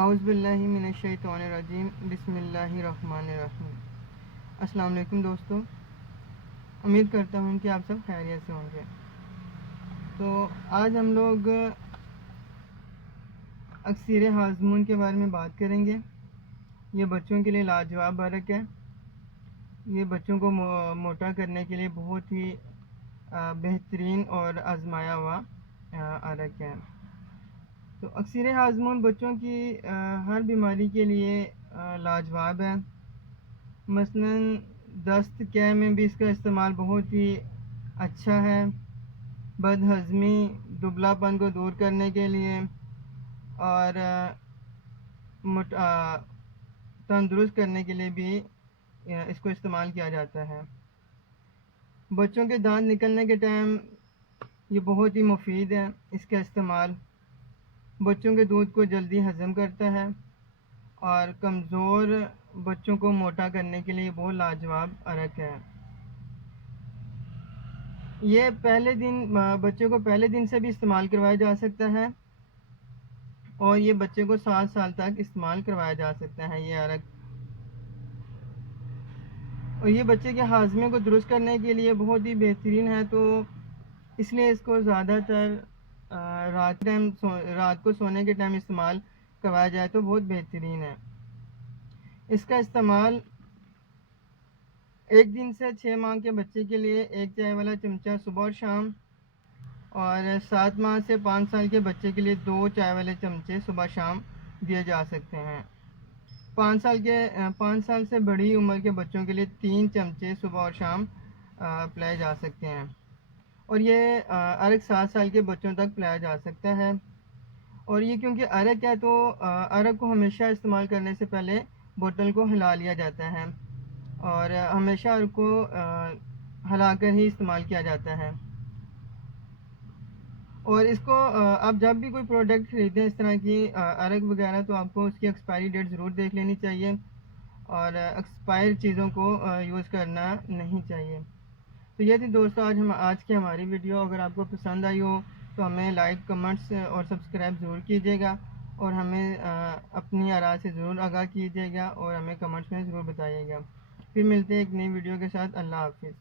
औज़ुबिल्लाहि मिनश्शैतानिर्रजीम बिस्मिल्लाहिर्रहमानिर्रहीम। अस्सलाम वालेकुम दोस्तों, उम्मीद करता हूँ कि आप सब खैरियत से होंगे। तो आज हम लोग अक्सीर हाज़मून के बारे में बात करेंगे। ये बच्चों के लिए लाजवाब अरक है। ये बच्चों को मोटा करने के लिए बहुत ही बेहतरीन और आजमाया हुआ अरक है। तो अक्सीर हाज़मून बच्चों की हर बीमारी के लिए लाजवाब है। मसलन दस्त कैं में भी इसका इस्तेमाल बहुत ही अच्छा है। बदहज़मी, दुबलापन को दूर करने के लिए और तंदुरुस्त करने के लिए भी इसको इस्तेमाल किया जाता है। बच्चों के दांत निकलने के टाइम ये बहुत ही मुफीद है। इसका इस्तेमाल बच्चों के दूध को जल्दी हज़म करता है और कमज़ोर बच्चों को मोटा करने के लिए बहुत लाजवाब अरक है। ये पहले दिन बच्चे को पहले दिन से भी इस्तेमाल करवाया जा सकता है और ये बच्चे को 7 साल तक इस्तेमाल करवाया जा सकता है ये अरक। और ये बच्चे के हाजमे को दुरुस्त करने के लिए बहुत ही बेहतरीन है। तो इसलिए इसको ज़्यादातर रात को सोने के टाइम इस्तेमाल करवाया जाए तो बहुत बेहतरीन है। इसका इस्तेमाल 1 दिन से 6 माह के बच्चे के लिए 1 चाय वाला चमचा सुबह और शाम, और 7 माह से 5 साल के बच्चे के लिए 2 चाय वाले चमचे सुबह शाम दिए जा सकते हैं। 5 साल से बड़ी उम्र के बच्चों के लिए 3 चमचे सुबह और शाम पिलाए जा सकते हैं। और ये अरक 7 साल के बच्चों तक पिलाया जा सकता है। और ये क्योंकि अरक है तो अरक को हमेशा इस्तेमाल करने से पहले बोतल को हिला लिया जाता है और हमेशा अरक को हिलाकर ही इस्तेमाल किया जाता है। और इसको आप जब भी कोई प्रोडक्ट ख़रीदें इस तरह की अरक वगैरह, तो आपको उसकी एक्सपायरी डेट ज़रूर देख लेनी चाहिए और एक्सपायर चीज़ों को यूज़ करना नहीं चाहिए। तो ये थी दोस्तों आज की हमारी वीडियो। अगर आपको पसंद आई हो तो हमें लाइक, कमेंट्स और सब्सक्राइब ज़रूर कीजिएगा और हमें अपनी आरा से ज़रूर आगाह कीजिएगा और हमें कमेंट्स में ज़रूर बताइएगा। फिर मिलते हैं एक नई वीडियो के साथ। अल्लाह हाफ़िज़।